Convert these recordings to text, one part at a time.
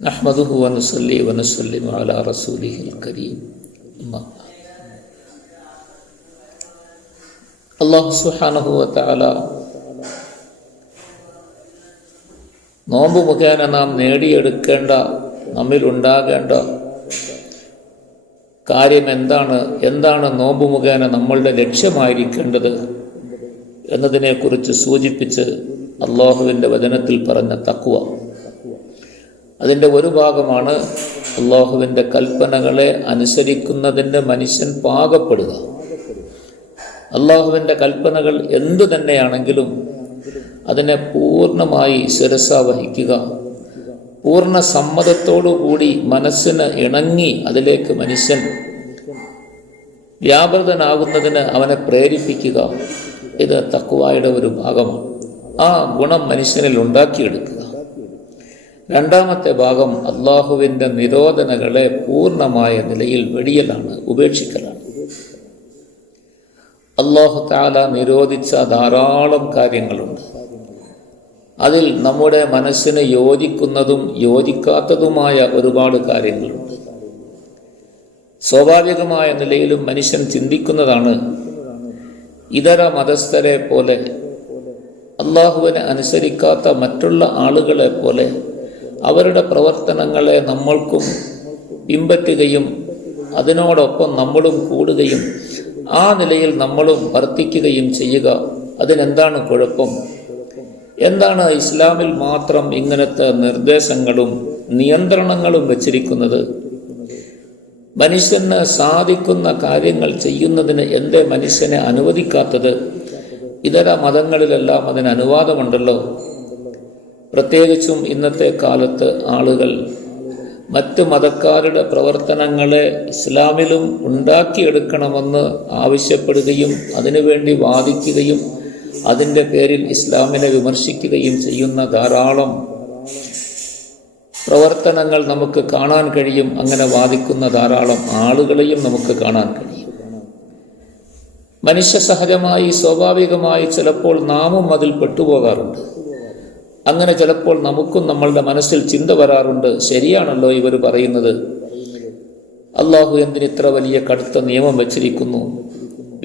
നഹ്മദുഹു വനുസല്ലി വനുസല്ലിമു അലാ റസൂലിഹിൽ കരീം. അല്ലാഹു സുബ്ഹാനഹു വ തആല നോമ്പ് മുഖേന നാം നേടിയെടുക്കേണ്ട, നമ്മിലുണ്ടാകേണ്ട കാര്യം എന്താണ് നോമ്പ് മുഖേന നമ്മളുടെ ലക്ഷ്യമായിരിക്കേണ്ടത് എന്നതിനെക്കുറിച്ച് സൂചിപ്പിച്ച് അള്ളാഹുവിൻ്റെ വചനത്തിൽ പറഞ്ഞ തഖ്വ. അതിൻ്റെ ഒരു ഭാഗമാണ് അള്ളാഹുവിൻ്റെ കൽപ്പനകളെ അനുസരിക്കുന്നതിൻ്റെ മനുഷ്യൻ പാകപ്പെടുക. അള്ളാഹുവിൻ്റെ കൽപ്പനകൾ എന്തു തന്നെയാണെങ്കിലും അതിനെ പൂർണ്ണമായി ശിരസ വഹിക്കുക, പൂർണ്ണ സമ്മതത്തോടുകൂടി മനസ്സിന് ഇണങ്ങി അതിലേക്ക് മനുഷ്യൻ വ്യാപൃതനാകുന്നതിന് അവനെ പ്രേരിപ്പിക്കുക. ഇത് തഖ്വയുടെ ഒരു ഭാഗമാണ്. ആ ഗുണം മനുഷ്യനിൽ ഉണ്ടാക്കിയെടുക്കുക. രണ്ടാമത്തെ ഭാഗം അള്ളാഹുവിൻ്റെ നിരോധനകളെ പൂർണ്ണമായ നിലയിൽ വെടിയലാണ്, ഉപേക്ഷിക്കലാണ്. അല്ലാഹു തആല നിരോധിച്ച ധാരാളം കാര്യങ്ങളുണ്ട്. അതിൽ നമ്മുടെ മനസ്സിന് യോജിക്കുന്നതും യോജിക്കാത്തതുമായ ഒരുപാട് കാര്യങ്ങളുണ്ട്. സ്വാഭാവികമായ നിലയിലും മനുഷ്യൻ ചിന്തിക്കുന്നതാണ്, ഇതര മതസ്ഥരെ പോലെ, അള്ളാഹുവിനെ അനുസരിക്കാത്ത മറ്റുള്ള ആളുകളെ പോലെ അവരുടെ പ്രവർത്തനങ്ങളെ നമ്മൾക്കും പിൻപറ്റുകയും അതിനോടൊപ്പം നമ്മളും കൂടുകയും ആ നിലയിൽ നമ്മളും വർത്തിക്കുകയും ചെയ്യുക. അതിനെന്താണ് കുഴപ്പം? എന്താണ് ഇസ്ലാമിൽ മാത്രം ഇങ്ങനത്തെ നിർദ്ദേശങ്ങളും നിയന്ത്രണങ്ങളും വച്ചിരിക്കുന്നത്? മനുഷ്യന് സാധിക്കുന്ന കാര്യങ്ങൾ ചെയ്യുന്നതിന് എന്തേ മനുഷ്യനെ അനുവദിക്കാത്തത്? ഇതര മതങ്ങളിലെല്ലാം അതിന് അനുവാദമുണ്ടല്ലോ. പ്രത്യേകിച്ചും ഇന്നത്തെ കാലത്ത് ആളുകൾ മറ്റ് മതക്കാരുടെ പ്രവർത്തനങ്ങളെ ഇസ്ലാമിലും ഉണ്ടാക്കിയെടുക്കണമെന്ന് ആവശ്യപ്പെടുകയും അതിനുവേണ്ടി വാദിക്കുകയും അതിൻ്റെ പേരിൽ ഇസ്ലാമിനെ വിമർശിക്കുകയും ചെയ്യുന്ന ധാരാളം പ്രവർത്തനങ്ങൾ നമുക്ക് കാണാൻ കഴിയും. അങ്ങനെ വാദിക്കുന്ന ധാരാളം ആളുകളെയും നമുക്ക് കാണാൻ കഴിയും. മനുഷ്യ സഹജമായി സ്വാഭാവികമായി ചിലപ്പോൾ നാമും അതിൽ പെട്ടുപോകാറുണ്ട്. അങ്ങനെ ചിലപ്പോൾ നമുക്കും നമ്മളുടെ മനസ്സിൽ ചിന്ത വരാറുണ്ട്, ശരിയാണല്ലോ ഇവർ പറയുന്നത്, അള്ളാഹു എന്തിന് ഇത്ര വലിയ കടുത്ത നിയമം വച്ചിരിക്കുന്നു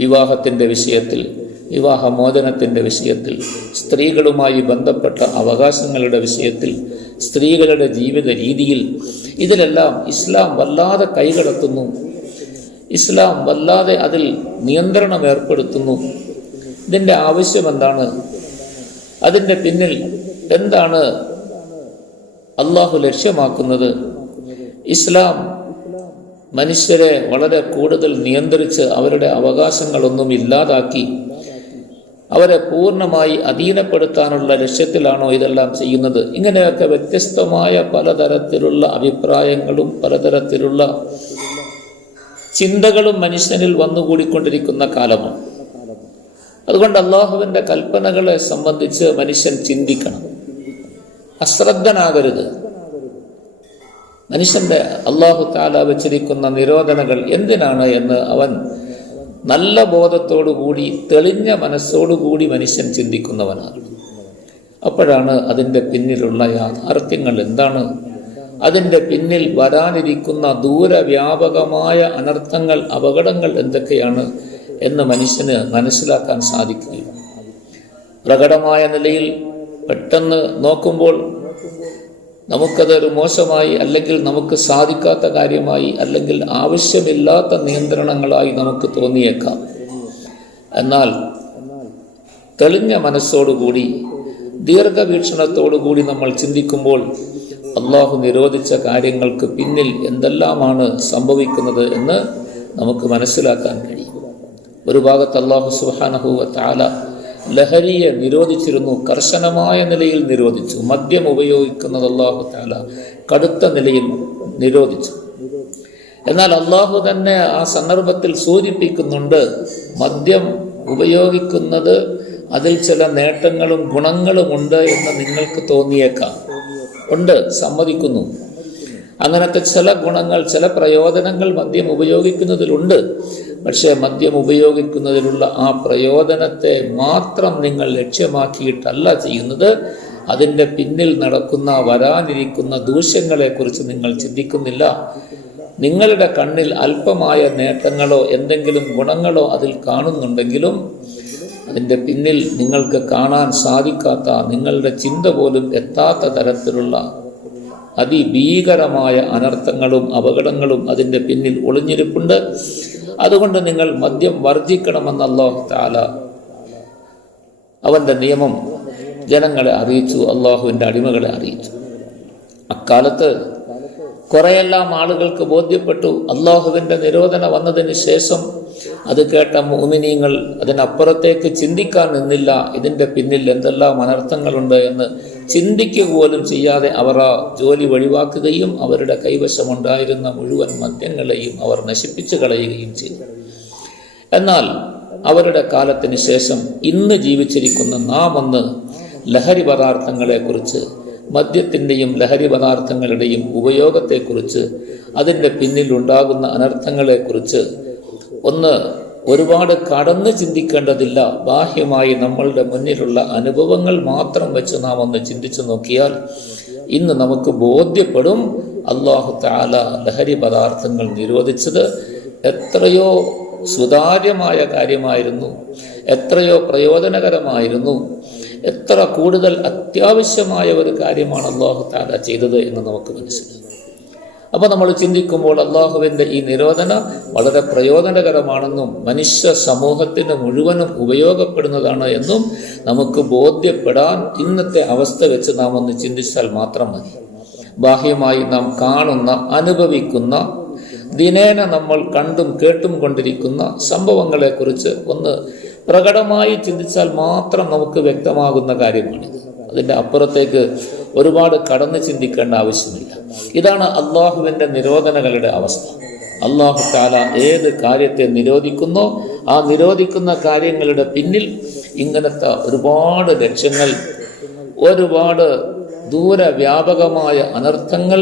വിവാഹത്തിൻ്റെ വിഷയത്തിൽ, വിവാഹമോചനത്തിൻ്റെ വിഷയത്തിൽ, സ്ത്രീകളുമായി ബന്ധപ്പെട്ട അവകാശങ്ങളുടെ വിഷയത്തിൽ, സ്ത്രീകളുടെ ജീവിത രീതിയിൽ. ഇതിലെല്ലാം ഇസ്ലാം വല്ലാതെ കൈകടത്തുന്നു. ഇസ്ലാം വല്ലാതെ അതിൽ നിയന്ത്രണം ഏർപ്പെടുത്തുന്നു. ഇതിൻ്റെ ആവശ്യം എന്താണ്? അതിൻ്റെ പിന്നിൽ എന്താണ് അള്ളാഹു ലക്ഷ്യമാക്കുന്നത്? ഇസ്ലാം മനുഷ്യരെ വളരെ കൂടുതൽ നിയന്ത്രിച്ച് അവരുടെ അവകാശങ്ങളൊന്നും ഇല്ലാതാക്കി അവരെ പൂർണ്ണമായി അധീനപ്പെടുത്താനുള്ള ലക്ഷ്യത്തിലാണോ ഇതെല്ലാം ചെയ്യുന്നത്? ഇങ്ങനെയൊക്കെ വ്യത്യസ്തമായ പലതരത്തിലുള്ള അഭിപ്രായങ്ങളും പലതരത്തിലുള്ള ചിന്തകളും മനുഷ്യനിൽ വന്നുകൂടിക്കൊണ്ടിരിക്കുന്ന കാലമാണ്. അതുകൊണ്ട് അള്ളാഹുവിൻ്റെ കൽപ്പനകളെ സംബന്ധിച്ച് മനുഷ്യൻ ചിന്തിക്കണം, അശ്രദ്ധനാകരുത്. മനുഷ്യന്റെ അള്ളാഹു തആല വെച്ചിരിക്കുന്ന നിരോധനകൾ എന്തിനാണ് എന്ന് അവൻ നല്ല ബോധത്തോടുകൂടി തെളിഞ്ഞ മനസ്സോടുകൂടി മനുഷ്യൻ ചിന്തിക്കുന്നവനാണ്. അപ്പോഴാണ് അതിൻ്റെ പിന്നിലുള്ള യാഥാർത്ഥ്യങ്ങൾ എന്താണ്, അതിൻ്റെ പിന്നിൽ വരാനിരിക്കുന്ന ദൂരവ്യാപകമായ അനർത്ഥങ്ങൾ, അപകടങ്ങൾ എന്തൊക്കെയാണ് എന്ന് മനുഷ്യന് മനസ്സിലാക്കാൻ സാധിക്കുകയും പ്രകടമായ നിലയിൽ പെട്ടെന്ന് നോക്കുമ്പോൾ നമുക്കതൊരു മോശമായി, അല്ലെങ്കിൽ നമുക്ക് സാധിക്കാത്ത കാര്യമായി, അല്ലെങ്കിൽ ആവശ്യമില്ലാത്ത നിയന്ത്രണങ്ങളായി നമുക്ക് തോന്നിയേക്കാം. എന്നാൽ തെളിഞ്ഞ മനസ്സോടുകൂടി ദീർഘവീക്ഷണത്തോടുകൂടി നമ്മൾ ചിന്തിക്കുമ്പോൾ അള്ളാഹു നിരോധിച്ച കാര്യങ്ങൾക്ക് പിന്നിൽ എന്തെല്ലാമാണ് സംഭവിക്കുന്നത് എന്ന് നമുക്ക് മനസ്സിലാക്കാൻ കഴിയും. ഒരു ഭാഗത്ത് അല്ലാഹു സുബ്ഹാനഹു വ തആല ലഹരിയെ നിരോധിച്ചിരുന്നു, കർശനമായ നിലയിൽ നിരോധിച്ചു. മദ്യം ഉപയോഗിക്കുന്നത് അല്ലാഹു തആല കടുത്ത നിലയിൽ നിരോധിച്ചു. എന്നാൽ അല്ലാഹു തന്നെ ആ സന്ദർഭത്തിൽ സൂചിപ്പിക്കുന്നുണ്ട്, മദ്യം ഉപയോഗിക്കുന്നത് അതിൽ ചില നേട്ടങ്ങളും ഗുണങ്ങളും ഉണ്ട് എന്ന് നിങ്ങൾക്ക് തോന്നിയേക്കാം. ഉണ്ട്, സമ്മതിക്കുന്നു. അങ്ങനത്തെ ചില ഗുണങ്ങൾ, ചില പ്രയോജനങ്ങൾ മദ്യം ഉപയോഗിക്കുന്നതിലുണ്ട്. പക്ഷേ മദ്യം ഉപയോഗിക്കുന്നതിലുള്ള ആ പ്രയോജനത്തെ മാത്രം നിങ്ങൾ ലക്ഷ്യമാക്കിയിട്ടല്ല ചെയ്യുന്നത്, അതിൻ്റെ പിന്നിൽ നടക്കുന്ന വരാനിരിക്കുന്ന ദൂഷ്യങ്ങളെക്കുറിച്ച് നിങ്ങൾ ചിന്തിക്കുന്നില്ല. നിങ്ങളുടെ കണ്ണിൽ അല്പമായ നേട്ടങ്ങളോ എന്തെങ്കിലും ഗുണങ്ങളോ അതിൽ കാണുന്നുണ്ടെങ്കിലും അതിൻ്റെ പിന്നിൽ നിങ്ങൾക്ക് കാണാൻ സാധിക്കാത്ത, നിങ്ങളുടെ ചിന്ത പോലും എത്താത്ത തരത്തിലുള്ള അതിഭീകരമായ അനർത്ഥങ്ങളും അപകടങ്ങളും അതിൻ്റെ പിന്നിൽ ഒളിഞ്ഞിരിപ്പുണ്ട്. അതുകൊണ്ട് നിങ്ങൾ മദ്യം വർജിക്കണമെന്ന് അല്ലാഹു തആല അവൻ്റെ നിയമം ജനങ്ങളെ അറിയിച്ചു, അള്ളാഹുവിൻ്റെ അടിമകളെ അറിയിച്ചു. അക്കാലത്ത് കുറെയെല്ലാം ആളുകൾക്ക് ബോധ്യപ്പെട്ടു. അള്ളാഹുവിൻ്റെ നിരോധന വന്നതിന് ശേഷം അത് കേട്ട മുഅ്മിനീങ്ങൾ അതിനപ്പുറത്തേക്ക് ചിന്തിക്കാൻ നിന്നില്ല. ഇതിൻ്റെ പിന്നിൽ എന്തെല്ലാം അനർത്ഥങ്ങളുണ്ട് എന്ന് ചിന്തിക്കുക പോലും ചെയ്യാതെ അവർ ആ ജോലി ഒഴിവാക്കുകയും അവരുടെ കൈവശമുണ്ടായിരുന്ന മുഴുവൻ മദ്യങ്ങളെയും അവർ നശിപ്പിച്ചു കളയുകയും ചെയ്തു. എന്നാൽ അവരുടെ കാലത്തിന് ശേഷം ഇന്ന് ജീവിച്ചിരിക്കുന്ന നാം ഒന്ന് ലഹരി പദാർത്ഥങ്ങളെക്കുറിച്ച്, മദ്യത്തിൻ്റെയും ലഹരി പദാർത്ഥങ്ങളുടെയും ഉപയോഗത്തെക്കുറിച്ച്, അതിൻ്റെ പിന്നിലുണ്ടാകുന്ന അനർത്ഥങ്ങളെക്കുറിച്ച് ഒരുപാട് കടന്ന് ചിന്തിക്കേണ്ടതില്ല. ബാഹ്യമായി നമ്മളുടെ മുന്നിലുള്ള അനുഭവങ്ങൾ മാത്രം വെച്ച് നാം ഒന്ന് ചിന്തിച്ചു നോക്കിയാൽ ഇന്ന് നമുക്ക് ബോധ്യപ്പെടും അല്ലാഹു തആല ലഹരി പദാർത്ഥങ്ങൾ നിരോധിച്ചത് എത്രയോ സുതാര്യമായ കാര്യമായിരുന്നു, എത്രയോ പ്രയോജനകരമായിരുന്നു, എത്ര കൂടുതൽ അത്യാവശ്യമായ ഒരു കാര്യമാണ് അല്ലാഹു തആല ചെയ്തത് എന്ന് നമുക്ക് മനസ്സിലാവും. അപ്പോൾ നമ്മൾ ചിന്തിക്കുമ്പോൾ അള്ളാഹുവിൻ്റെ ഈ നിരോധന വളരെ പ്രയോജനകരമാണെന്നും മനുഷ്യ സമൂഹത്തിന് മുഴുവനും ഉപയോഗപ്പെടുന്നതാണ് എന്നും നമുക്ക് ബോധ്യപ്പെടാൻ ഇന്നത്തെ അവസ്ഥ വെച്ച് നാം ഒന്ന് ചിന്തിച്ചാൽ മാത്രം മതി. ബാഹ്യമായി നാം കാണുന്ന, അനുഭവിക്കുന്ന, ദിനേന നമ്മൾ കണ്ടും കേട്ടും കൊണ്ടിരിക്കുന്ന സംഭവങ്ങളെക്കുറിച്ച് ഒന്ന് പ്രകടമായി ചിന്തിച്ചാൽ മാത്രം നമുക്ക് വ്യക്തമാകുന്ന കാര്യമാണിത്. അതിൻ്റെ അപ്പുറത്തേക്ക് ഒരുപാട് കടന്ന് ചിന്തിക്കേണ്ട ആവശ്യമില്ല. ഇതാണ് അള്ളാഹുവിൻ്റെ നിരോധനകളുടെ അവസ്ഥ. അല്ലാഹു തആല ഏത് കാര്യത്തെ നിരോധിക്കുന്നോ ആ നിരോധിക്കുന്ന കാര്യങ്ങളുടെ പിന്നിൽ ഇങ്ങനത്തെ ഒരുപാട് ലക്ഷ്യങ്ങൾ, ഒരുപാട് ദൂരവ്യാപകമായ അനർത്ഥങ്ങൾ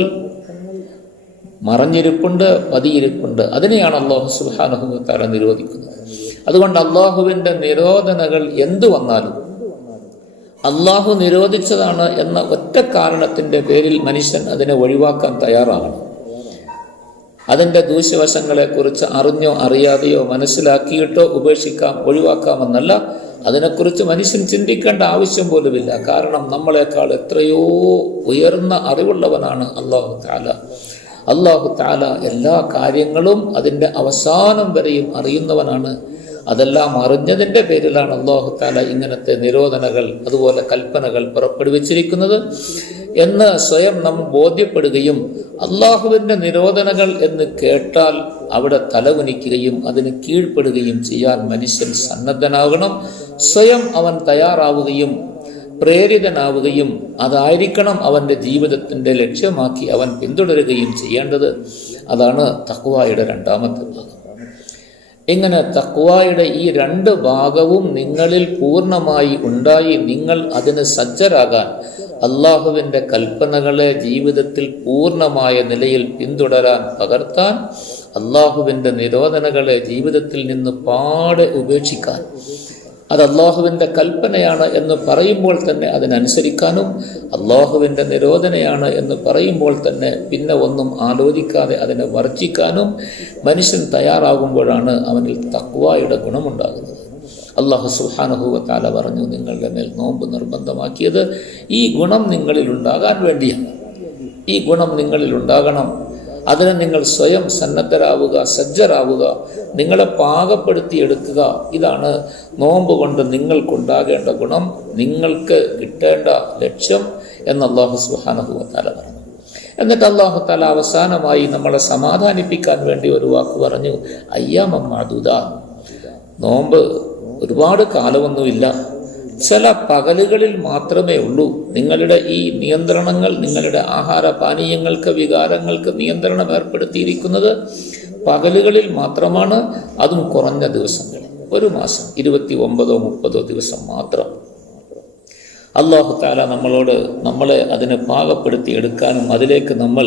മറഞ്ഞിരിപ്പുണ്ട്, പതിയിരിപ്പുണ്ട്. അതിനെയാണ് അല്ലാഹു സുബ്ഹാനഹു വ തആല നിരോധിക്കുന്നത്. അതുകൊണ്ട് അള്ളാഹുവിൻ്റെ നിരോധനകൾ എന്തു വന്നാലും അള്ളാഹു നിരോധിച്ചതാണ് എന്ന ഒറ്റ കാരണത്തിൻ്റെ പേരിൽ മനുഷ്യൻ അതിനെ ഒഴിവാക്കാൻ തയ്യാറാകണം. അതിൻ്റെ ദൂഷ്യവശങ്ങളെക്കുറിച്ച് അറിഞ്ഞോ അറിയാതെയോ മനസ്സിലാക്കിയിട്ടോ ഉപേക്ഷിക്കാം, ഒഴിവാക്കാമെന്നല്ല. അതിനെക്കുറിച്ച് മനുഷ്യൻ ചിന്തിക്കേണ്ട ആവശ്യം പോലുമില്ല. കാരണം നമ്മളെക്കാൾ എത്രയോ ഉയർന്ന അറിവുള്ളവനാണ് അല്ലാഹു തആല. അല്ലാഹു തആല എല്ലാ കാര്യങ്ങളും അതിൻ്റെ അവസാനം വരെയും അറിയുന്നവനാണ്. അതെല്ലാം അറിഞ്ഞതിൻ്റെ പേരിലാണ് അല്ലാഹു തആല ഇങ്ങനത്തെ നിരോധനകൾ, അതുപോലെ കൽപ്പനകൾ പുറപ്പെടുവിച്ചിരിക്കുന്നത് എന്ന് സ്വയം നാം ബോധ്യപ്പെടുകയും അള്ളാഹുവിൻ്റെ നിരോധനകൾ എന്ന് കേട്ടാൽ അവിടെ തലകുനിക്കുകയും അതിന് കീഴ്പ്പെടുകയും ചെയ്യാൻ മനുഷ്യൻ സന്നദ്ധനാകണം. സ്വയം അവൻ തയ്യാറാവുകയും പ്രേരിതനാവുകയും അതായിരിക്കണം അവൻ്റെ ജീവിതത്തിൻ്റെ ലക്ഷ്യമാക്കി അവൻ പിന്തുടരുകയും ചെയ്യേണ്ടത്. അതാണ് തഖ്വായുടെ രണ്ടാമത്തെ ഭാഗം. ഇങ്ങനെ തഖ്വായുടെ ഈ രണ്ട് ഭാഗവും നിങ്ങളിൽ പൂർണ്ണമായി ഉണ്ടായി നിങ്ങൾ അതിന് സജ്ജരാകാൻ, അള്ളാഹുവിൻ്റെ കൽപ്പനകളെ ജീവിതത്തിൽ പൂർണ്ണമായ നിലയിൽ പിന്തുടരാൻ, പകർത്താൻ, അള്ളാഹുവിൻ്റെ നിരോധനകളെ ജീവിതത്തിൽ നിന്ന് പാടെ ഉപേക്ഷിക്കാൻ, അത് അള്ളാഹുവിൻ്റെ കൽപ്പനയാണ് എന്ന് പറയുമ്പോൾ തന്നെ അതിനനുസരിക്കാനും, അള്ളാഹുവിൻ്റെ നിരോധനയാണ് എന്ന് പറയുമ്പോൾ തന്നെ പിന്നെ ഒന്നും ആലോചിക്കാതെ അതിനെ വർജിക്കാനും മനുഷ്യൻ തയ്യാറാകുമ്പോഴാണ് അവനിൽ തഖ്വായുടെ ഗുണമുണ്ടാകുന്നത്. അല്ലാഹു സുബ്ഹാനഹു വ തആല പറഞ്ഞു, നിങ്ങളുടെ മേൽ നോമ്പ് നിർബന്ധമാക്കിയത് ഈ ഗുണം നിങ്ങളിൽ ഉണ്ടാകാൻ വേണ്ടിയാണ്. ഈ ഗുണം നിങ്ങളിൽ ഉണ്ടാകണം. അതിന് നിങ്ങൾ സ്വയം സന്നദ്ധരാവുക, സജ്ജരാവുക, നിങ്ങളെ പാകപ്പെടുത്തിയെടുക്കുക. ഇതാണ് നോമ്പ് കൊണ്ട് നിങ്ങൾക്കുണ്ടാകേണ്ട ഗുണം, നിങ്ങൾക്ക് കിട്ടേണ്ട ലക്ഷ്യം എന്ന് അല്ലാഹു സുബ്ഹാനഹു വ തആല പറഞ്ഞു. എന്നിട്ട് അല്ലാഹു തആല അവസാനമായി നമ്മളെ സമാധാനിപ്പിക്കാൻ വേണ്ടി ഒരു വാക്ക് പറഞ്ഞു, അയ്യാമം മഅദൂദാ. നോമ്പ് ഒരുപാട് കാലമൊന്നുമില്ല, ചില പകലുകളിൽ മാത്രമേ ഉള്ളൂ. നിങ്ങളുടെ ഈ നിയന്ത്രണങ്ങൾ, നിങ്ങളുടെ ആഹാരപാനീയങ്ങൾക്ക്, വികാരങ്ങൾക്ക് നിയന്ത്രണം ഏർപ്പെടുത്തിയിരിക്കുന്നത് പകലുകളിൽ മാത്രമാണ്. അതും കുറഞ്ഞ ദിവസങ്ങളിൽ, ഒരു മാസം 29-30 ദിവസം മാത്രം. അല്ലാഹു തആല നമ്മളെ അതിനെ പാകപ്പെടുത്തി എടുക്കാനും അതിലേക്ക് നമ്മൾ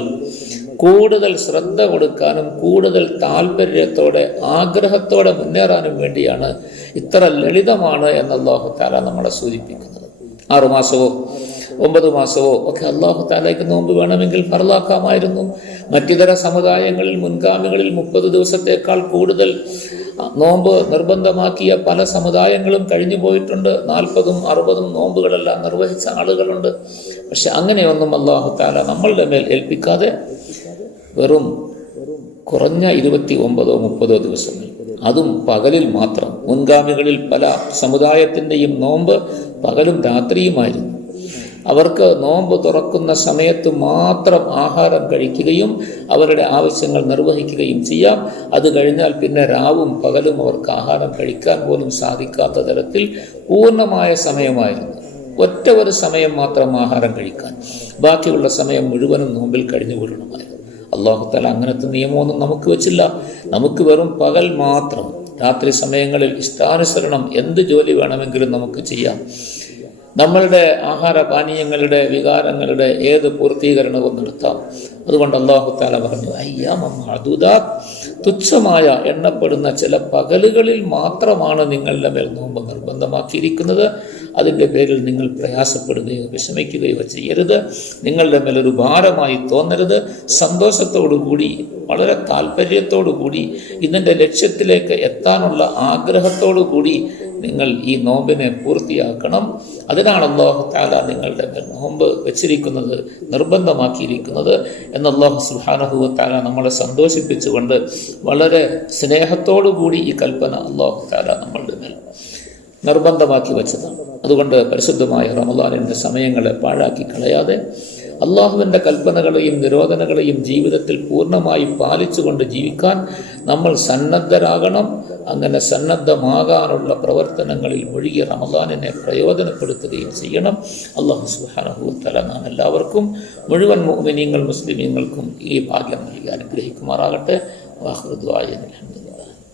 കൂടുതൽ ശ്രദ്ധ കൊടുക്കാനും കൂടുതൽ താല്പര്യത്തോടെ ആഗ്രഹത്തോടെ മുന്നേറാനും വേണ്ടിയാണ് ഇത്ര ലളിതമാണ് എന്ന് അല്ലാഹു തആല നമ്മളെ സൂചിപ്പിക്കുന്നത്. 6 മാസമോ 9 മാസമോ ഒക്കെ അല്ലാഹു തആലയ്ക്ക് നോമ്പ് വേണമെങ്കിൽ ഫർളാക്കാമായിരുന്നു. മറ്റിതര സമുദായങ്ങളിൽ മുൻഗാമികളിൽ 30 ദിവസത്തേക്കാൾ കൂടുതൽ നോമ്പ് നിർബന്ധമാക്കിയ പല സമുദായങ്ങളും കഴിഞ്ഞു പോയിട്ടുണ്ട്. 40ഉം 60ഉം നോമ്പുകളെല്ലാം നിർവഹിച്ച ആളുകളുണ്ട്. പക്ഷെ അങ്ങനെയൊന്നും അല്ലാഹു തആല നമ്മളുടെ മേൽ ഏൽപ്പിക്കാതെ വെറും കുറഞ്ഞ 29ഓ 30ഓ ദിവസങ്ങൾ, അതും പകലിൽ മാത്രം. മുൻഗാമികളിൽ പല സമുദായത്തിൻ്റെയും നോമ്പ് പകലും രാത്രിയുമായിരുന്നു. അവർക്ക് നോമ്പ് തുറക്കുന്ന സമയത്ത് മാത്രം ആഹാരം കഴിക്കുകയും അവരുടെ ആവശ്യങ്ങൾ നിർവഹിക്കുകയും ചെയ്യാം. അത് കഴിഞ്ഞാൽ പിന്നെ രാവും പകലും അവർക്ക് ആഹാരം കഴിക്കാൻ പോലും സാധിക്കാത്ത തരത്തിൽ പൂർണ്ണമായ സമയമായിരുന്നു. ഒറ്റ ഒരു സമയം മാത്രം ആഹാരം കഴിക്കാൻ, ബാക്കിയുള്ള സമയം മുഴുവനും നോമ്പിൽ കഴിഞ്ഞു കൂടണമായിരുന്നു. അല്ലാഹു തആല അങ്ങനത്തെ നിയമമൊന്നും നമുക്ക് വെച്ചില്ല. നമുക്ക് വെറും പകൽ മാത്രം. രാത്രി സമയങ്ങളിൽ ഇഷ്ടാനുസരണം എന്ത് ജോലി വേണമെങ്കിലും നമുക്ക് ചെയ്യാം. നമ്മളുടെ ആഹാരപാനീയങ്ങളുടെ വികാരങ്ങളുടെ ഏത് പൂർത്തീകരണവും നടത്താം. അതുകൊണ്ട് അല്ലാഹു തആല പറഞ്ഞു, അയ്യാമം മഅദൂദാത്ത്, തുച്ഛമായ എണ്ണപ്പെടുന്ന ചില പകലുകളിൽ മാത്രമാണ് നിങ്ങളുടെ മേൽ നോമ്പ് നിർബന്ധമാക്കിയിരിക്കുന്നത്. അതിൻ്റെ പേരിൽ നിങ്ങൾ പ്രയാസപ്പെടുകയോ വിഷമിക്കുകയോ ചെയ്യരുത്. നിങ്ങളുടെ മേലൊരു ഭാരമായി തോന്നരുത്. സന്തോഷത്തോടു കൂടി, വളരെ താല്പര്യത്തോടു കൂടി, ഇതിൻ്റെ ലക്ഷ്യത്തിലേക്ക് എത്താനുള്ള ആഗ്രഹത്തോടു കൂടി നിങ്ങൾ ഈ നോമ്പിനെ പൂർത്തിയാക്കണം. അതിനാണ് അല്ലാഹു തആല നിങ്ങളുടെ മേൽ നോമ്പ് വെച്ചിരിക്കുന്നത്, നിർബന്ധമാക്കിയിരിക്കുന്നത് എന്ന് അല്ലാഹു സുബ്ഹാനഹു വ തആല നമ്മളെ സന്തോഷിപ്പിച്ചുകൊണ്ട് വളരെ സ്നേഹത്തോടു കൂടി ഈ കൽപ്പന അല്ലാഹു തആല നമ്മളുടെ മേൽ നിർബന്ധമാക്കി വെച്ചതാണ്. അതുകൊണ്ട് പരിശുദ്ധമായ റമളാനിൻ്റെ സമയങ്ങളെ പാഴാക്കി കളയാതെ അള്ളാഹുവിൻ്റെ കൽപ്പനകളെയും നിരോധനങ്ങളെയും ജീവിതത്തിൽ പൂർണ്ണമായി പാലിച്ചുകൊണ്ട് ജീവിക്കാൻ നമ്മൾ സന്നദ്ധരാകണം. അങ്ങനെ സന്നദ്ധമാകാനുള്ള പ്രവർത്തനങ്ങളിൽ മുഴുകി റമളാനിനെ പ്രയോജനപ്പെടുത്തുകയും ചെയ്യണം. അല്ലാഹു സുബ്ഹാനഹു വ തആല നാം എല്ലാവർക്കും, മുഴുവൻ മുഅ്മിനീങ്ങൾ മുസ്ലിമീങ്ങൾക്കും ഈ ഭാഗ്യം നൽകി അനുഗ്രഹിക്കുമാറാകട്ടെ. വാഖിറു ദുആഇ അൽഹംദുലില്ലാഹ്.